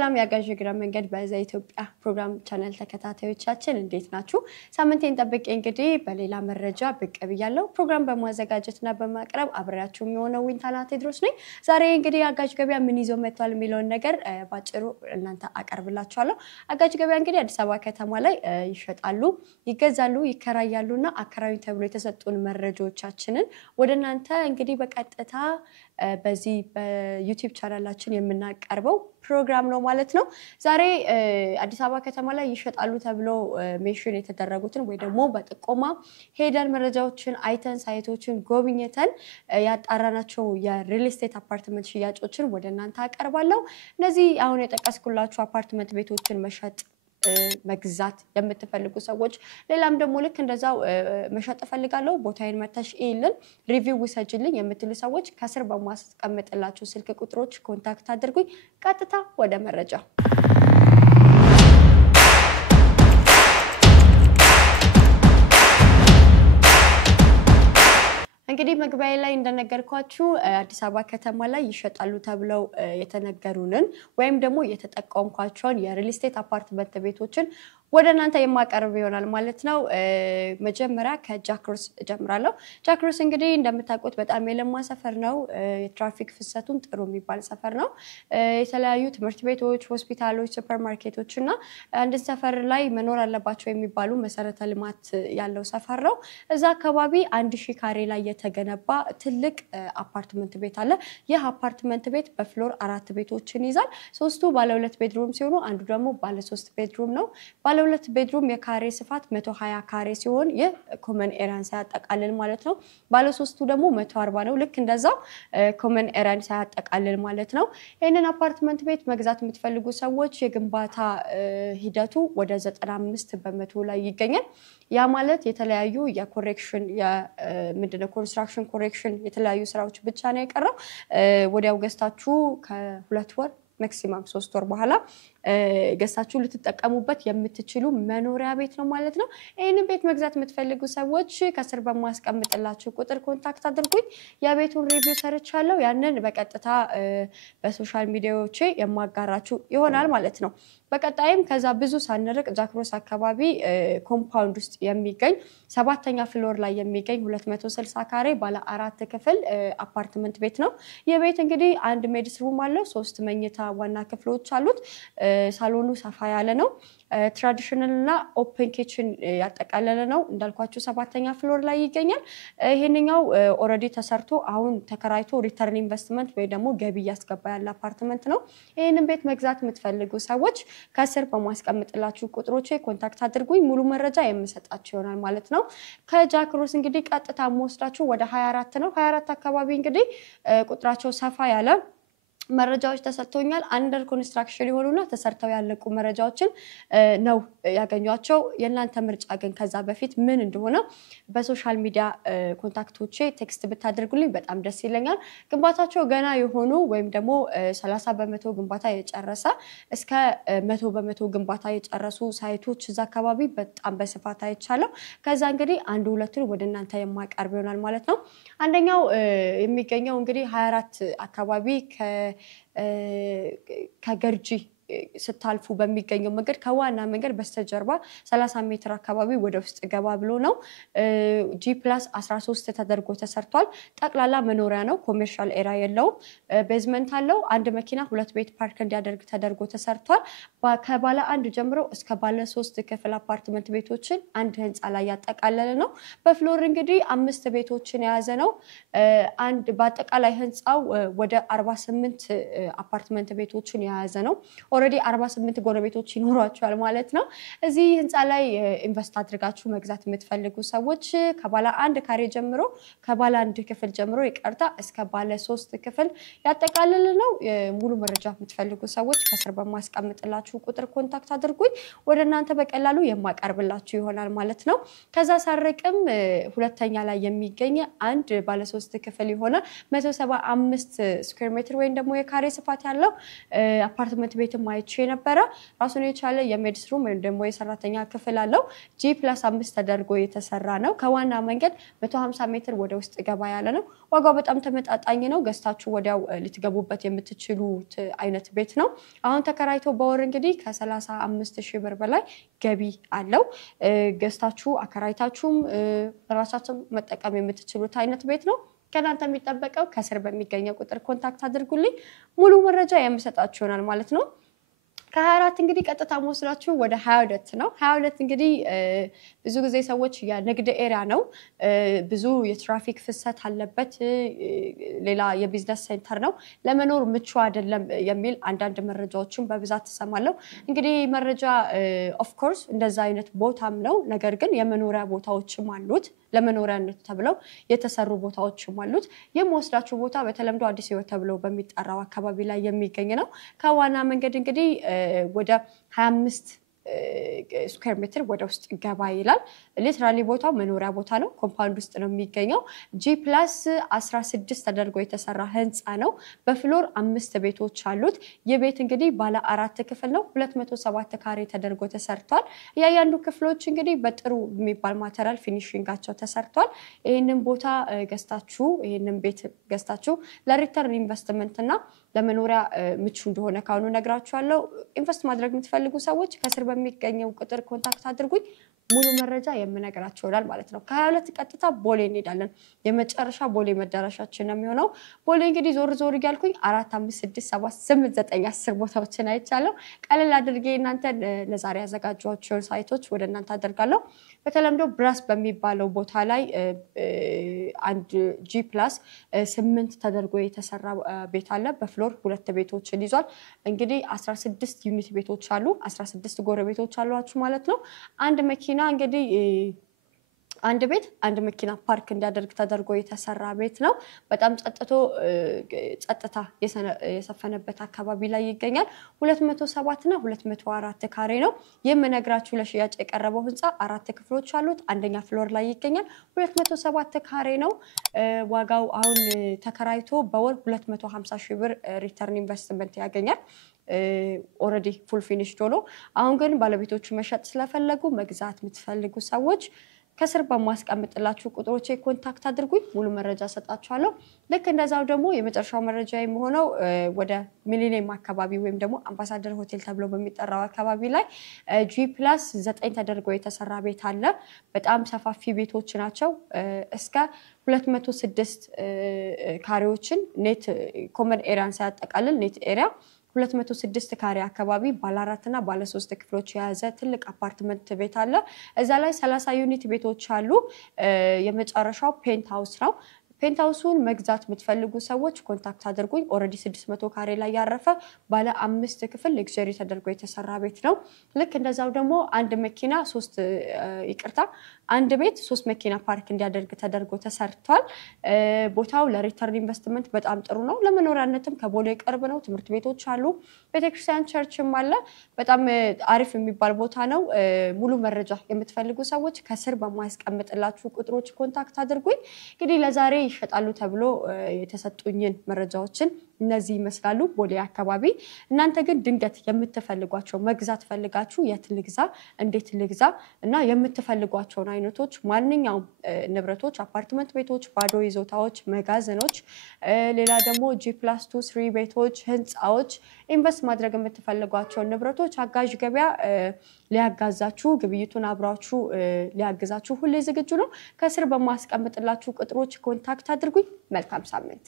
ሰላም ያጋዥ ግራ መንገድ በዛ ኢትዮጵያ ፕሮግራም ቻናል ተከታታዮቻችን እንዴት ናችሁ? ሳምንቴን ጠብቄ እንግዲህ በሌላ መረጃ ብቅ ብያለሁ። ፕሮግራም በማዘጋጀትና በማቅረብ አብራችሁ የሚሆነው ዊንታና ቴድሮስ ነኝ። ዛሬ እንግዲህ አጋዥ ገበያ ምን ይዞ መጥቷል የሚለውን ነገር ባጭሩ እናንተ አቀርብላችኋለሁ። አጋዥ ገበያ እንግዲህ አዲስ አበባ ከተማ ላይ ይሸጣሉ፣ ይገዛሉ፣ ይከራያሉና አከራዩ ተብሎ የተሰጡን መረጃዎቻችንን ወደ እናንተ እንግዲህ በቀጥታ በዚህ በዩቲዩብ ቻናላችን የምናቀርበው ፕሮግራም ነው ማለት ነው። ዛሬ አዲስ አበባ ከተማ ላይ ይሸጣሉ ተብሎ ሜንሽን የተደረጉትን ወይ ደግሞ በጥቆማ ሄደን መረጃዎችን አይተን ሳይቶችን ጎብኝተን ያጣራናቸው የሪል ስቴት አፓርትመንት ሽያጮችን ወደ እናንተ አቀርባለሁ። እነዚህ አሁን የጠቀስኩላችሁ አፓርትመንት ቤቶችን መሸጥ መግዛት የምትፈልጉ ሰዎች ሌላም ደግሞ ልክ እንደዛው መሸጥ ፈልጋለሁ ቦታዬን መተሽ ኢልን ሪቪው ውሰጅልኝ የምትሉ ሰዎች ከስር በማስቀምጥላችሁ ስልክ ቁጥሮች ኮንታክት አድርጉኝ። ቀጥታ ወደ መረጃ እንግዲህ መግቢያ ላይ እንደነገርኳችሁ አዲስ አበባ ከተማ ላይ ይሸጣሉ ተብለው የተነገሩንን ወይም ደግሞ የተጠቆምኳቸውን የሪል ስቴት አፓርትመንት ቤቶችን ወደ እናንተ የማቀርብ ይሆናል ማለት ነው። መጀመሪያ ከጃክሮስ ጀምራለሁ። ጃክሮስ እንግዲህ እንደምታውቁት በጣም የለማ ሰፈር ነው። የትራፊክ ፍሰቱን ጥሩ የሚባል ሰፈር ነው። የተለያዩ ትምህርት ቤቶች፣ ሆስፒታሎች፣ ሱፐርማርኬቶች እና አንድ ሰፈር ላይ መኖር አለባቸው የሚባሉ መሰረተ ልማት ያለው ሰፈር ነው። እዛ አካባቢ 1000 ካሬ ላይ የተገነባ ትልቅ አፓርትመንት ቤት አለ። ይህ አፓርትመንት ቤት በፍሎር 4 ቤቶችን ይዛል። 3ቱ ባለ 2 ቤድሩም ሲሆኑ አንዱ ደግሞ ባለ 3 ቤድሩም ነው። ባለ 2 ቤድሩም የካሬ ስፋት 120 ካሬ ሲሆን ይህ ኮመን ኤሪያን ሳያጠቃልል ማለት ነው። ባለ 3ቱ ደግሞ 140 ነው። ልክ እንደዛው ኮመን ኤሪያን ሳያጠቃልል ማለት ነው። ይሄንን አፓርትመንት ቤት መግዛት የምትፈልጉ ሰዎች የግንባታ ሂደቱ ወደ 95% ላይ ይገኛል። ያ ማለት የተለያዩ የኮሬክሽን ምንድነው ኮንስትራክሽን ኮሬክሽን የተለያዩ ስራዎች ብቻ ነው የቀረው። ወዲያው ገዝታችሁ ከ2 ወር ማክሲማም 3 ወር በኋላ ገዝታችሁ ልትጠቀሙበት የምትችሉ መኖሪያ ቤት ነው ማለት ነው። ይሄንን ቤት መግዛት የምትፈልጉ ሰዎች ከስር በማስቀምጥላችሁ ቁጥር ኮንታክት አድርጉኝ። የቤቱን ሪቪው ሰርቻለሁ። ያንን በቀጥታ በሶሻል ሚዲያዎቼ የማጋራችሁ ይሆናል ማለት ነው። በቀጣይም ከዛ ብዙ ሳንርቅ ጃክሮስ አካባቢ ኮምፓውንድ ውስጥ የሚገኝ 7ኛ ፍሎር ላይ የሚገኝ 260 ካሬ ባለ 4 ክፍል አፓርትመንት ቤት ነው። የቤት እንግዲህ አንድ ሜድስ ሩም አለው፣ 3 መኝታ ዋና ክፍሎች አሉት። ሳሎኑ ሰፋ ያለ ነው። ትራዲሽናል እና ኦፕን ኪችን ያጠቃለለ ነው። እንዳልኳችሁ 7ኛ ፍሎር ላይ ይገኛል። ይሄንኛው ኦሬዲ ተሰርቶ አሁን ተከራይቶ ሪተርን ኢንቨስትመንት ወይ ደግሞ ገቢ ያስገባ ያለ አፓርትመንት ነው። ይሄንን ቤት መግዛት የምትፈልጉ ሰዎች ከስር በማስቀምጥላችሁ ቁጥሮቼ ኮንታክት አድርጉኝ። ሙሉ መረጃ የምሰጣችሁ ይሆናል ማለት ነው። ከጃክሮስ እንግዲህ ቀጥታ የምወስዳችሁ ወደ 24 ነው። 24 አካባቢ እንግዲህ ቁጥራቸው ሰፋ ያለ መረጃዎች ተሰጥቶኛል። አንደር ኮንስትራክሽን ይሆኑና ተሰርተው ያለቁ መረጃዎችን ነው ያገኟቸው። የእናንተ ምርጫ ግን ከዛ በፊት ምን እንደሆነ በሶሻል ሚዲያ ኮንታክቶቼ ቴክስት ብታደርጉልኝ በጣም ደስ ይለኛል። ግንባታቸው ገና የሆኑ ወይም ደግሞ 30% ግንባታ የጨረሰ እስከ 100% ግንባታ የጨረሱ ሳይቶች እዛ አካባቢ በጣም በስፋት አይቻለሁ። ከዛ እንግዲህ አንዱ ሁለቱን ወደ እናንተ የማቀርብ ይሆናል ማለት ነው። አንደኛው የሚገኘው እንግዲህ 24 አካባቢ ከገርጂ ስታልፉ በሚገኘው መንገድ ከዋና መንገድ በስተጀርባ 30 ሜትር አካባቢ ወደ ውስጥ ገባ ብሎ ነው። G+13 ተደርጎ ተሰርቷል። ጠቅላላ መኖሪያ ነው። ኮሜርሻል ኤሪያ የለውም። ቤዝመንት አለው። አንድ መኪና 2 ቤት ፓርክ እንዲያደርግ ተደርጎ ተሰርቷል። ከባለ 1 ጀምሮ እስከ ባለ 3 ክፍል አፓርትመንት ቤቶችን አንድ ህንጻ ላይ ያጠቃለለ ነው። በፍሎር እንግዲህ 5 ቤቶችን የያዘ ነው። አንድ በአጠቃላይ ህንጻው ወደ 48 አፓርትመንት ቤቶችን የያዘ ነው። ኦሬዲ 48 ጎረቤቶች ይኖራቸዋል ማለት ነው። እዚህ ህንጻ ላይ ኢንቨስት አድርጋችሁ መግዛት የምትፈልጉ ሰዎች ከባለ 1 ካሬ ጀምሮ ከባለ 1 ክፍል ጀምሮ ይቀርታ እስከ ባለ 3 ክፍል ያጠቃልል ነው። ሙሉ መረጃ የምትፈልጉ ሰዎች ከስር በማስቀምጥላችሁ ቁጥር ኮንታክት አድርጉኝ። ወደ እናንተ በቀላሉ የማቀርብላችሁ ይሆናል ማለት ነው። ከዛ ሳርቅም ሁለተኛ ላይ የሚገኝ አንድ ባለ 3 ክፍል የሆነ 175 ስኩዌር ሜትር ወይም ደግሞ የካሬ ስፋት ያለው አፓርትመንት ቤትም አይቼ ነበረ ራሱን የቻለ የሜድስ ሩም ወይም ደግሞ የሰራተኛ ክፍል አለው G+5 ተደርጎ የተሰራ ነው ከዋና መንገድ 150 ሜትር ወደ ውስጥ ገባ ያለ ነው ዋጋው በጣም ተመጣጣኝ ነው ገስታችሁ ወዲያው ልትገቡበት የምትችሉት አይነት ቤት ነው አሁን ተከራይቶ በወር እንግዲህ ከ35000 ብር በላይ ገቢ አለው ገስታችሁ አከራይታችሁም ራሳችሁ መጠቀም የምትችሉት አይነት ቤት ነው ከናንተ የሚጠበቀው ከስር በሚገኘው ቁጥር ኮንታክት አድርጉልኝ ሙሉ መረጃ የምሰጣችሁ ይሆናል ማለት ነው ከ24 እንግዲህ ቀጥታ ወስላችሁ ወደ 22 ነው 22 እንግዲህ ብዙ ጊዜ ሰዎች የንግድ ኤሪያ ነው ብዙ የትራፊክ ፍሰት አለበት ሌላ የቢዝነስ ሴንተር ነው ለመኖር ምቹ አይደለም የሚል አንዳንድ መረጃዎችን በብዛት ተሰማለው እንግዲህ መረጃ ኦፍ ኮርስ እንደዛ አይነት ቦታም ነው ነገር ግን የመኖሪያ ቦታዎችም አሉት ለመኖሪያነት ተብለው የተሰሩ ቦታዎችም አሉት የምወስዳችሁ ቦታ በተለምዶ አዲስ ህይወት ተብለው በሚጠራው አካባቢ ላይ የሚገኝ ነው ከዋና መንገድ እንግዲህ ወደ 25 ስኩዌር ሜትር ወደ ውስጥ ገባ ይላል ሊትራሊ ቦታው መኖሪያ ቦታ ነው ኮምፓውንድ ውስጥ ነው የሚገኘው G+16 ተደርጎ የተሰራ ህንጻ ነው በፍሎር 5 ቤቶች አሉት የቤት እንግዲህ ባለ 4 ክፍል ነው 207 ካሬ ተደርጎ ተሰርቷል ያያንዱ ክፍሎች እንግዲህ በጥሩ የሚባል ማቴሪያል ፊኒሺንጋቸው ተሰርቷል ይሄንን ቦታ ገስታችሁ ይሄንን ቤት ገስታችሁ ለሪተርን ኢንቨስትመንት እና ለመኖሪያ ምቹ እንደሆነ ካሁኑ ነግራችኋለሁ ኢንቨስት ማድረግ የምትፈልጉ ሰዎች ከስር በሚገኘው ቁጥር ኮንታክት አድርጉኝ ሙሉ መረጃ የምነግራችሁ ይሆናል ማለት ነው ከ22 ቀጥታ ቦሌ እንሄዳለን የመጨረሻ ቦሌ መዳረሻችን ነው የሚሆነው ቦሌ እንግዲህ ዞር ዞር ይያልኩኝ 4 5 6 7 8 9 10 ቦታዎችን አይቻለሁ ቀለል አድርጌ እናንተ ለዛሬ ያዘጋጇቸው ሳይቶች ወደ እናንተ አደርጋለሁ በተለምዶ ብራስ በሚባለው ቦታ ላይ አንድ G+8 ተደርጎ የተሰራ ቤት አለ በፍሎር 2 ቤቶችን ይዟል እንግዲህ 16 ዩኒት ቤቶች አሉ 16 ጎረቤቶች አሏችሁ ማለት ነው አንድ መኪና እንግዲህ አንድ ቤት አንድ መኪና ፓርክ እንዲያደርግ ተደርጎ የተሰራ ቤት ነው በጣም ጸጥታ የሰፈነበት አካባቢ ላይ ይገኛል 207 እና 204 ካሬ ነው የምነግራችሁ ለሽያጭ የቀረበው ህንጻ 4 ክፍሎች አሉት አንደኛ ፍሎር ላይ ይገኛል 207 ካሬ ነው ዋጋው አሁን ተከራይቶ በወር 250,000 ብር ሪተርን ኢንቨስትመንት ያገኛል ኦሬዲ ፉል ፊኒሽድ ሆኖ አሁን ግን ባለቤቶቹ መሸጥ ስለፈለጉ መግዛት የምትፈልጉ ሰዎች ከስር በማስቀምጥላችሁ ቁጥሮቼ ኮንታክት አድርጉኝ ሙሉ መረጃ ሰጣችኋለሁ ልክ እንደዛው ደግሞ የመጨረሻው መረጃ የሚሆነው ወደ ሚሊኒየም አካባቢ ወይም ደግሞ አምባሳደር ሆቴል ተብሎ በሚጠራው አካባቢ ላይ G+9 ተደርጎ የተሰራ ቤት አለ በጣም ሰፋፊ ቤቶች ናቸው እስከ 206 ካሬዎችን ኔት ኮመን ኤሪያን ሳያጠቃልል ኔት ኤሪያ 206 ካሬ አካባቢ ባለ 4 እና ባለ 3 ክፍሎች የያዘ ትልቅ አፓርትመንት ቤት አለ እዛ ላይ 30 ዩኒት ቤቶች አሉ የመጨረሻው ፔንት ሃውስ ነው ፔንት ሃውሱን መግዛት የምትፈልጉ ሰዎች ኮንታክት አድርጉኝ ኦሬዲ 600 ካሬ ላይ ያረፈ ባለ 5 ክፍል ለግዠሪ ተደርጎ የተሰራ ቤት ነው ልክ እንደዛው ደግሞ አንድ መኪና 3 ይቅርታ አንድ ቤት 3 መኪና ፓርክ እንዲያደርግ ተደርጎ ተሰርቷል ቦታው ለሪተርን ኢንቨስትመንት በጣም ጥሩ ነው ለመኖሪያነትም ከቦሌ ቅርብ ነው ትምህርት ቤቶች አሉ ቤተክርስቲያን ቸርችም አለ በጣም አሪፍ የሚባል ቦታ ነው ሙሉ መረጃ የምትፈልጉ ሰዎች ከስር በማስቀምጥላችሁ ቁጥሮች ኮንታክት አድርጉኝ እንግዲህ ለዛሬ ይሸጣሉ ተብሎ የተሰጡኝን መረጃዎችን እነዚህ ይመስላሉ ቦሌ አካባቢ እናንተ ግን ድንገት የምትፈልጓቸው መግዛት ፈልጋችሁ የት ልግዛ እንዴት ልግዛ እና የምትፈልጓቸው አይነቶች ማንኛውም ንብረቶች አፓርትመንት ቤቶች ባዶ ይዞታዎች መጋዘኖች ሌላ ደግሞ G+2 3 ቤቶች ህንጻዎች ኢንቨስት ማድረግ የምትፈልጓቸው ንብረቶች አጋዥ ገበያ ሊያጋዛችሁ ግብይቱን አብራችሁ ሊያግዛችሁ ሁሌ ዝግጁ ነው ከስር በማስቀምጥላችሁ ቁጥሮች ኮንታክት አድርጉኝ መልካም ሳምንት